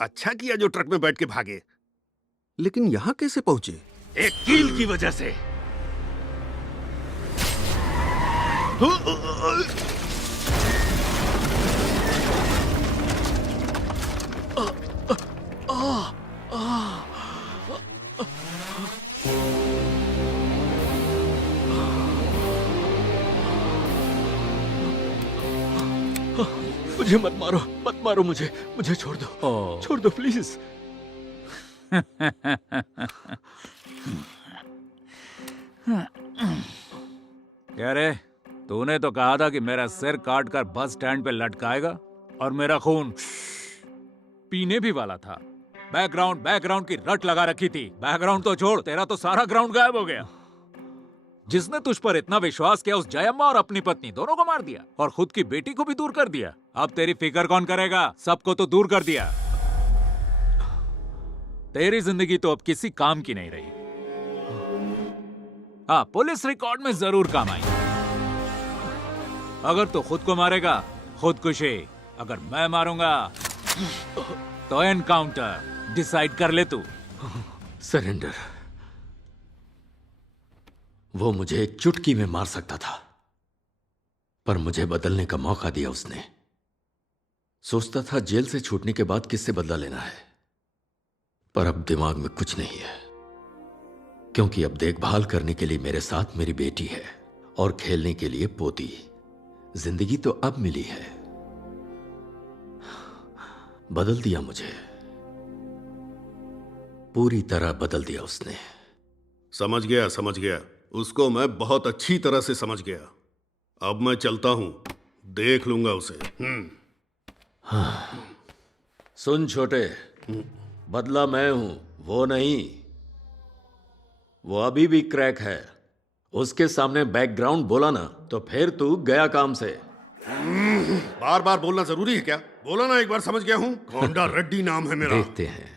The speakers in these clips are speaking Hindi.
अच्छा किया जो ट्रक में बैठ के भागे। लेकिन यहाँ कैसे पहुंचे? एक कील की वजह से। मुझे मत मारो मुझे छोड़ दो, छोड़ दो प्लीज। क्या रे, तूने तो कहा था कि मेरा सिर काट कर बस स्टैंड पे लटकाएगा और मेरा खून पीने भी वाला था। बैकग्राउंड की रट लगा रखी थी। बैकग्राउंड तो छोड़, तेरा तो सारा ग्राउंड गायब हो गया। जिसने तुझ पर इतना विश्वास किया, उस जयम्मा और अपनी पत्नी दोनों को मार दिया और खुद की बेटी को भी दूर कर दिया। अब तेरी फिक्र कौन करेगा? सबको तो दूर कर दिया। तेरी जिंदगी तो अब किसी काम की नहीं रही। हाँ, पुलिस रिकॉर्ड में जरूर काम आई। अगर तू खुद को मारेगा, खुदकुशी। अगर मैं मारूंगा तो एनकाउंटर। डिसाइड कर ले तू। सरेंडर। वो मुझे एक चुटकी में मार सकता था, पर मुझे बदलने का मौका दिया उसने। सोचता था जेल से छूटने के बाद किससे बदला लेना है, पर अब दिमाग में कुछ नहीं है, क्योंकि अब देखभाल करने के लिए मेरे साथ मेरी बेटी है और खेलने के लिए पोती। जिंदगी तो अब मिली है। बदल दिया मुझे, पूरी तरह बदल दिया उसने। समझ गया। उसको मैं बहुत अच्छी तरह से समझ गया। अब मैं चलता हूं, देख लूंगा उसे। हाँ, सुन छोटे, बदला मैं हूं, वो नहीं। वो अभी भी क्रैक है। उसके सामने बैकग्राउंड बोला ना तो फिर तू गया काम से। बार बार बोलना जरूरी है क्या? बोला ना, एक बार समझ गया हूँ। कोंडा रेड्डी नाम है मेरा। देखते हैं।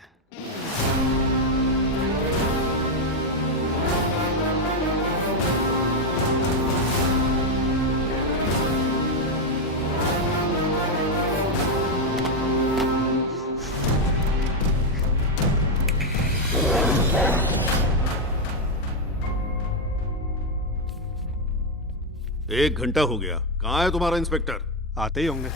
एक घंटा हो गया, कहाँ है तुम्हारा इंस्पेक्टर? आते ही होंगे।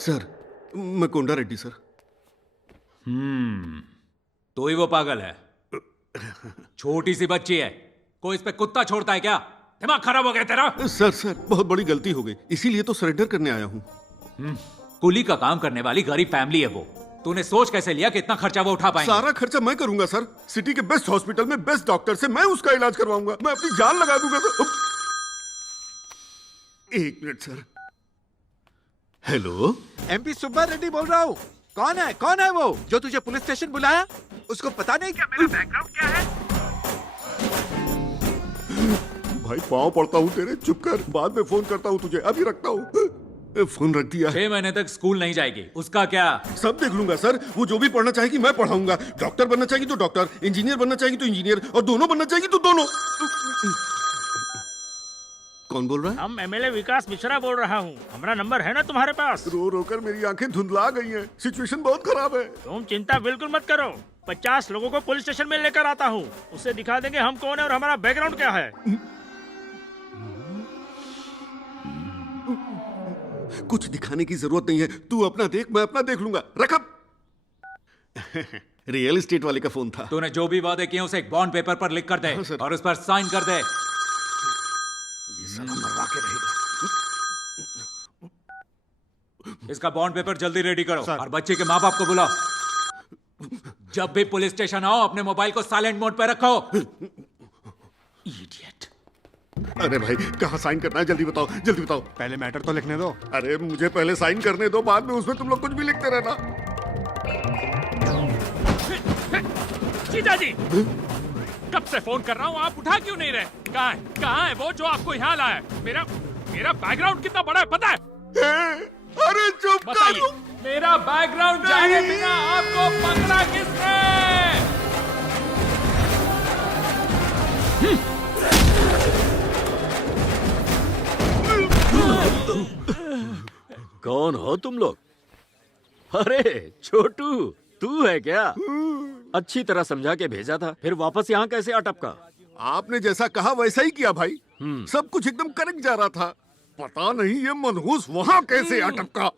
सर, मैं कोंडा रेड्डी सर। तो ही वो पागल है। छोटी सी बच्ची है, कोई इस पे कुत्ता छोड़ता है क्या? दिमाग खराब हो गया तेरा? सर बहुत बड़ी गलती हो गई, इसीलिए तो सरेंडर करने आया हूँ। कुली का काम करने वाली गरीब फैमिली है वो। तूने सोच कैसे लिया कि इतना खर्चा वो उठा पाएंगे? सारा खर्चा मैं करूंगा सर। सिटी के बेस्ट हॉस्पिटल में बेस्ट डॉक्टर से मैं उसका इलाज करवाऊंगा। मैं अपनी जान लगा दूंगा सर। एक minute sir. Hello, MP Subba Reddy बोल रहा हूँ। कौन है वो जो तुझे पुलिस स्टेशन बुलाया? उसको पता नहीं क्या मेरा बैकग्राउंड क्या है? भाई पाँव पड़ता हूँ तेरे, चुप कर। बाद में फोन करता हूँ तुझे, अभी रखता हूँ। फोन रख दिया। 6 महीने तक स्कूल नहीं जाएगी, उसका क्या? सब देख लूंगा सर। वो जो भी पढ़ना चाहेगी मैं पढ़ाऊंगा। डॉक्टर बनना चाहेगी तो डॉक्टर, इंजीनियर बनना चाहेगी तो इंजीनियर, और दोनों बनना चाहेगी तो दोनों। कौन बोल रहा है? हम एमएलए विकास मिश्रा बोल रहा हूँ। हमारा नंबर है ना तुम्हारे पास? रो रो कर मेरी आंखें धुंधला गई हैं। सिचुएशन बहुत खराब है। तुम चिंता बिल्कुल मत करो। 50 लोगों को पुलिस स्टेशन में लेकर आता हूँ। उससे दिखा देंगे हम कौन है और हमारा बैकग्राउंड क्या है। कुछ दिखाने की जरूरत नहीं है। तू अपना देख, मैं अपना देख लूंगा। रख अब। रियल एस्टेट वाले का फोन था। तूने जो भी वादे किए उसे एक बॉन्ड पेपर पर लिख कर दे हाँ, सर। और उस पर साइन कर दे। ये साला मरवा के रहेगा। इसका बॉन्ड पेपर जल्दी रेडी करो और बच्चे के माँ बाप को बुलाओ। जब भी पुलिस स्टेशन आओ अपने मोबाइल को साइलेंट मोड पे रखो। इडियट। अरे भाई, कहाँ साइन करना है? जल्दी बताओ, जल्दी बताओ। पहले मैटर तो लिखने दो। अरे मुझे पहले साइन करने दो, बाद में उसमें तुम लोग कुछ भी लिखते रहना। जीजा जी, कब से फोन कर रहा हूँ, आप उठा क्यों नहीं रहे? कहाँ है वो जो आपको यहाँ लाया है? मेरा बैकग्राउंड कितना बड़ा है पता है? अरे चुप बताइए। कर। मेरा बैकग्राउंड जाने बिना आपको पकड़ा किसने? कौन हो तुम लोग? अरे छोटू, तू है क्या? अच्छी तरह समझा के भेजा था, फिर वापस यहाँ कैसे अटपका? आपने जैसा कहा वैसा ही किया भाई। सब कुछ एकदम करेक्ट जा रहा था। पता नहीं ये मनहूस वहाँ कैसे अटका।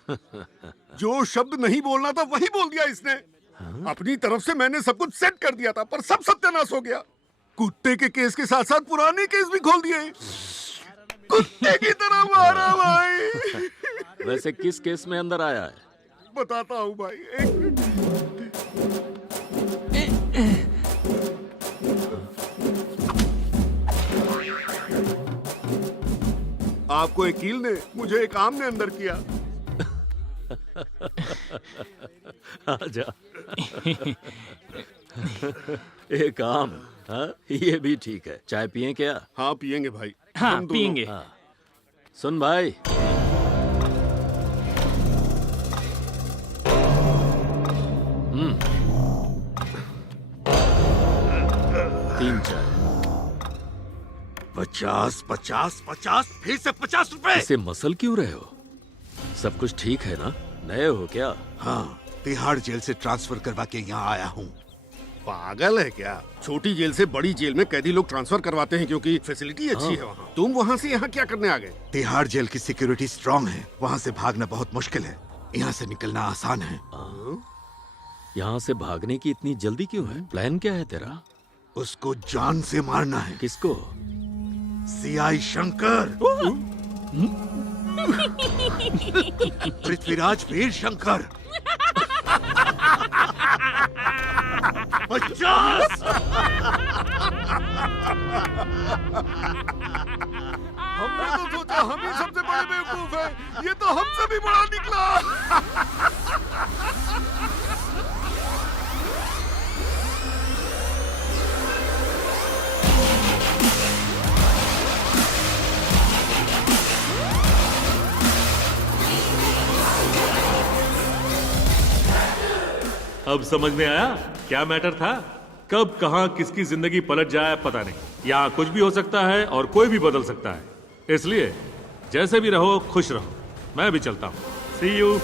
जो शब्द नहीं बोलना था वही बोल दिया इसने। अपनी तरफ से मैंने सब कुछ सेट कर दिया था, पर सब सत्यानाश हो गया। कुत्ते के केस के साथ साथ पुराने केस भी खोल दिए। कुत्ते की तरह मारा भाई। वैसे किस केस में अंदर आया है? बताता हूँ भाई, एक मिनट। आपको एक कील ने, मुझे एक आम ने अंदर किया। आजा। एक आम, हाँ ये भी ठीक है। चाय पिए क्या? हाँ पियेंगे भाई। हाँ हम दोनों। पियेंगे। हाँ। सुन भाई, तीन चाय। 50, 50, 50, फिर से 50 रुपए। इसे मसल क्यों रहे हो? सब कुछ ठीक है ना? नए हो क्या? हाँ, तिहाड़ जेल से ट्रांसफर करवा के यहाँ आया हूँ। पागल है क्या? छोटी जेल से बड़ी जेल में कैदी लोग ट्रांसफर करवाते हैं क्योंकि फैसिलिटी अच्छी है वहाँ। तुम वहाँ से यहाँ क्या करने आ गए? तिहाड़ जेल की सिक्योरिटी स्ट्रांग है, वहाँ से भागना बहुत मुश्किल है। यहाँ से निकलना आसान है। यहाँ से भागने की इतनी जल्दी क्यों है? प्लान क्या है तेरा? उसको जान से मारना है। किसको? सीआई शंकर, पृथ्वीराज वीर शंकर। 50। हमने तो सोचा हम ही सबसे बड़े बेवकूफ हैं, ये तो हमसे भी बड़ा निकला। अब समझ में आया क्या मैटर था? कब कहां किसकी जिंदगी पलट जाए पता नहीं। यहाँ कुछ भी हो सकता है और कोई भी बदल सकता है, इसलिए जैसे भी रहो खुश रहो। मैं भी चलता हूँ। सी यू।